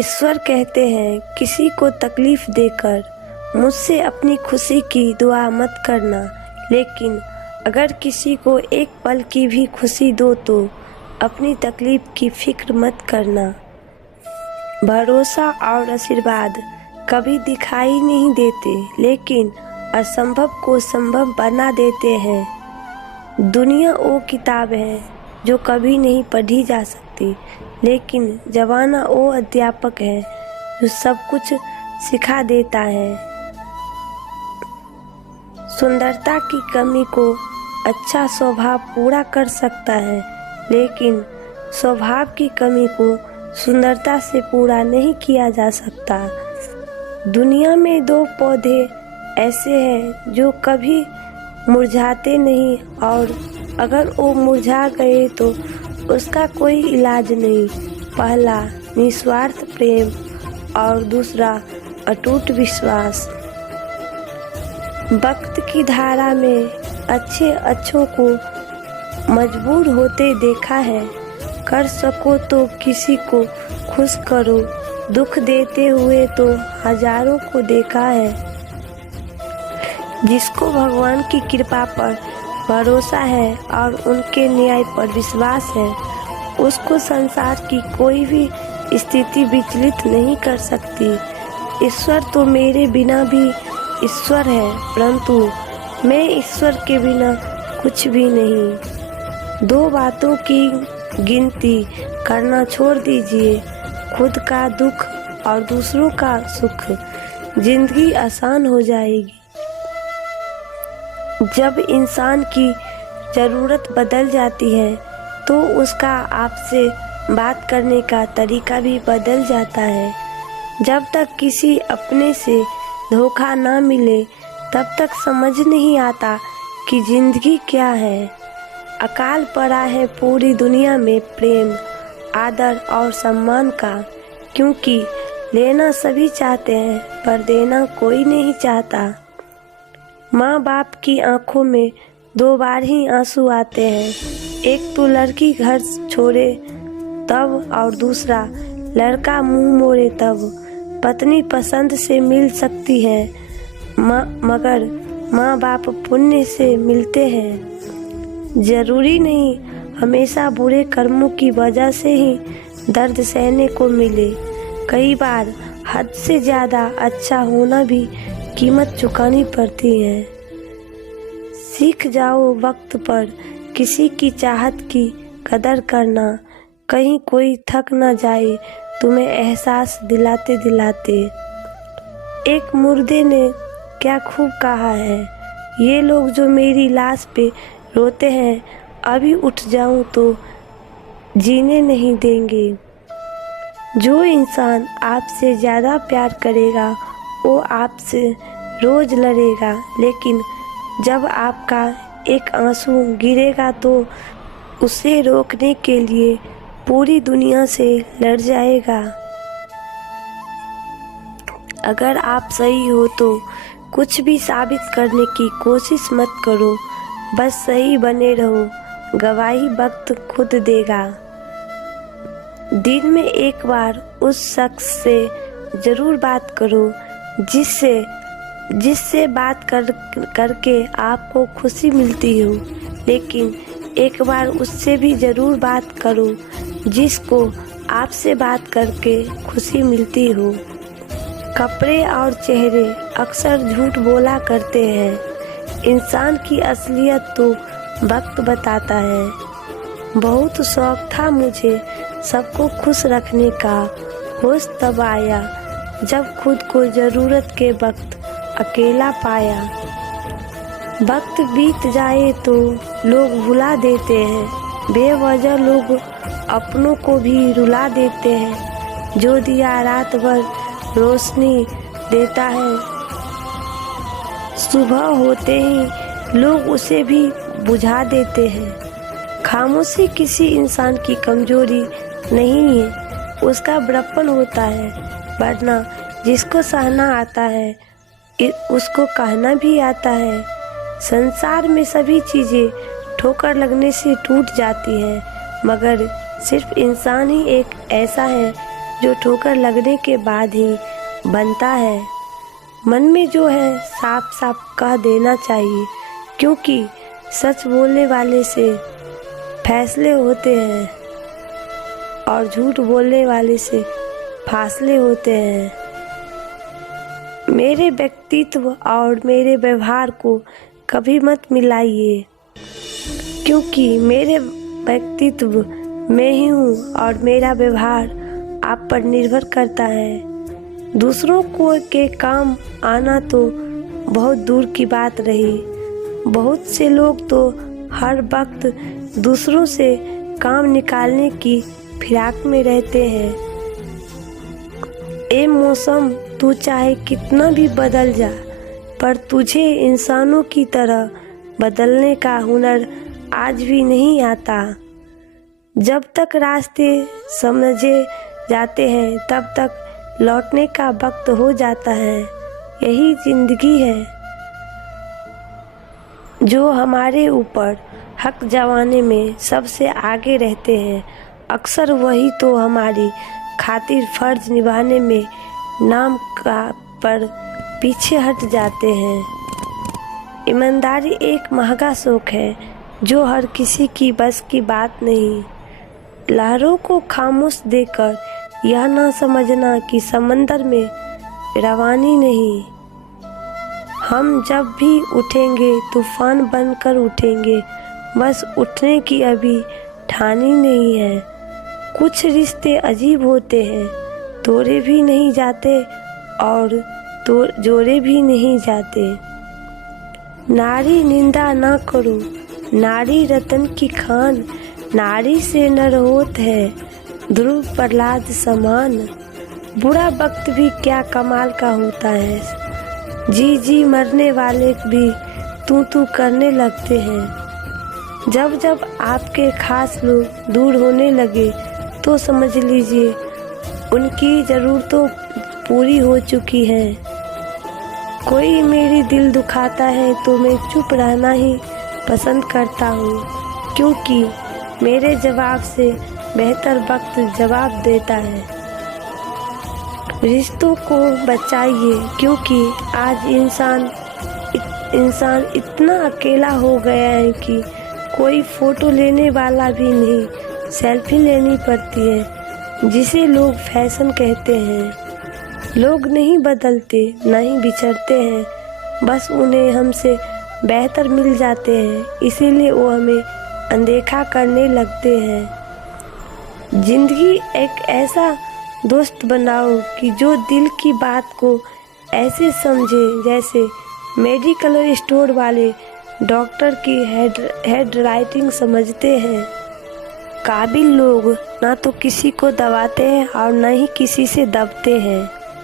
ईश्वर कहते हैं, किसी को तकलीफ देकर मुझसे अपनी खुशी की दुआ मत करना, लेकिन अगर किसी को एक पल की भी खुशी दो तो अपनी तकलीफ की फिक्र मत करना। भरोसा और आशीर्वाद कभी दिखाई नहीं देते, लेकिन असंभव को संभव बना देते हैं। दुनिया वो किताब है जो कभी नहीं पढ़ी जा सकती, लेकिन ज़माना वो अध्यापक है जो सब कुछ सिखा देता है। सुंदरता की कमी को अच्छा स्वभाव पूरा कर सकता है, लेकिन स्वभाव की कमी को सुंदरता से पूरा नहीं किया जा सकता। दुनिया में दो पौधे ऐसे हैं जो कभी मुरझाते नहीं, और अगर वो मुरझा गए तो उसका कोई इलाज नहीं। पहला निस्वार्थ प्रेम और दूसरा अटूट विश्वास। वक्त की धारा में अच्छों को मजबूर होते देखा है। कर सको तो किसी को खुश करो, दुख देते हुए तो हजारों को देखा है। जिसको भगवान की कृपा पर भरोसा है और उनके न्याय पर विश्वास है, उसको संसार की कोई भी स्थिति विचलित नहीं कर सकती। ईश्वर तो मेरे बिना भी ईश्वर है, परंतु मैं ईश्वर के बिना कुछ भी नहीं। दो बातों की गिनती करना छोड़ दीजिए, खुद का दुख और दूसरों का सुख। जिंदगी आसान हो जाएगी। जब इंसान की ज़रूरत बदल जाती है तो उसका आपसे बात करने का तरीका भी बदल जाता है। जब तक किसी अपने से धोखा ना मिले तब तक समझ नहीं आता कि जिंदगी क्या है। अकाल पड़ा है पूरी दुनिया में प्रेम, आदर और सम्मान का, क्योंकि लेना सभी चाहते हैं पर देना कोई नहीं चाहता। माँ बाप की आंखों में दो बार ही आंसू आते हैं, एक तो लड़की घर छोड़े तब और दूसरा लड़का मुंह मोड़े तब। पत्नी पसंद से मिल सकती है मगर माँ बाप पुण्य से मिलते हैं। जरूरी नहीं हमेशा बुरे कर्मों की वजह से ही दर्द सहने को मिले। कई बार हद से ज़्यादा अच्छा होना भी कीमत चुकानी पड़ती है। सीख जाओ वक्त पर किसी की चाहत की कदर करना, कहीं कोई थक न जाए तुम्हें एहसास दिलाते दिलाते। एक मुर्दे ने क्या खूब कहा है, ये लोग जो मेरी लाश पे रोते हैं, अभी उठ जाऊं तो जीने नहीं देंगे। जो इंसान आपसे ज़्यादा प्यार करेगा वो आपसे रोज लड़ेगा, लेकिन जब आपका एक आंसू गिरेगा तो उसे रोकने के लिए पूरी दुनिया से लड़ जाएगा। अगर आप सही हो तो कुछ भी साबित करने की कोशिश मत करो, बस सही बने रहो, गवाही वक्त खुद देगा। दिन में एक बार उस शख्स से ज़रूर बात करो जिससे बात करके आपको खुशी मिलती हो, लेकिन एक बार उससे भी ज़रूर बात करो जिसको आपसे बात करके खुशी मिलती हो। कपड़े और चेहरे अक्सर झूठ बोला करते हैं, इंसान की असलियत तो वक्त बताता है। बहुत शौक था मुझे सबको खुश रखने का, होश तब आया जब खुद को ज़रूरत के वक्त अकेला पाया। वक्त बीत जाए तो लोग भुला देते हैं, बेवजह लोग अपनों को भी रुला देते हैं। जो दिया रात भर रोशनी देता है, सुबह होते ही लोग उसे भी बुझा देते हैं। खामोशी किसी इंसान की कमजोरी नहीं है, उसका बड़प्पन होता है, वरना जिसको सहना आता है उसको कहना भी आता है। संसार में सभी चीज़ें ठोकर लगने से टूट जाती हैं, मगर सिर्फ इंसान ही एक ऐसा है जो ठोकर लगने के बाद ही बनता है। मन में जो है साफ साफ कह देना चाहिए, क्योंकि सच बोलने वाले से फैसले होते हैं और झूठ बोलने वाले से फासले होते हैं। मेरे व्यक्तित्व और मेरे व्यवहार को कभी मत मिलाइए, क्योंकि मेरे व्यक्तित्व मैं ही हूँ और मेरा व्यवहार आप पर निर्भर करता है। दूसरों को के काम आना तो बहुत दूर की बात रही। बहुत से लोग तो हर वक्त दूसरों से काम निकालने की फिराक में रहते हैं। ए मौसम, तू चाहे कितना भी बदल जा, पर तुझे इंसानों की तरह बदलने का हुनर आज भी नहीं आता। जब तक रास्ते समझे जाते हैं तब तक लौटने का वक्त हो जाता है। यही जिंदगी है। जो हमारे ऊपर हक जमाने में सबसे आगे रहते हैं, अक्सर वही तो हमारी खातिर फर्ज निभाने में नाम का पर पीछे हट जाते हैं। ईमानदारी एक महंगा शौक है जो हर किसी की बस की बात नहीं। लहरों को खामोश देकर यह ना समझना कि समंदर में रवानी नहीं। हम जब भी उठेंगे तूफान बनकर उठेंगे, बस उठने की अभी ठानी नहीं है। कुछ रिश्ते अजीब होते हैं, तोड़े भी नहीं जाते और जोड़े भी नहीं जाते। नारी निंदा ना करो, नारी रतन की खान, नारी से नर होत है ध्रुव प्रहलाद समान। बुरा वक्त भी क्या कमाल का होता है, जी जी मरने वाले भी तू करने लगते हैं। जब जब आपके खास लोग दूर होने लगे तो समझ लीजिए उनकी ज़रूरतों पूरी हो चुकी है। कोई मेरी दिल दुखाता है तो मैं चुप रहना ही पसंद करता हूँ, क्योंकि मेरे जवाब से बेहतर वक्त जवाब देता है। रिश्तों को बचाइए, क्योंकि आज इंसान इतना अकेला हो गया है कि कोई फोटो लेने वाला भी नहीं, सेल्फी लेनी पड़ती है जिसे लोग फैशन कहते हैं। लोग नहीं बदलते, नहीं बिछड़ते हैं, बस उन्हें हमसे बेहतर मिल जाते हैं, इसीलिए वो हमें अनदेखा करने लगते हैं। जिंदगी एक ऐसा दोस्त बनाओ कि जो दिल की बात को ऐसे समझे जैसे मेडिकल स्टोर वाले डॉक्टर की हेड राइटिंग समझते हैं। काबिल लोग ना तो किसी को दबाते हैं और ना ही किसी से दबते हैं।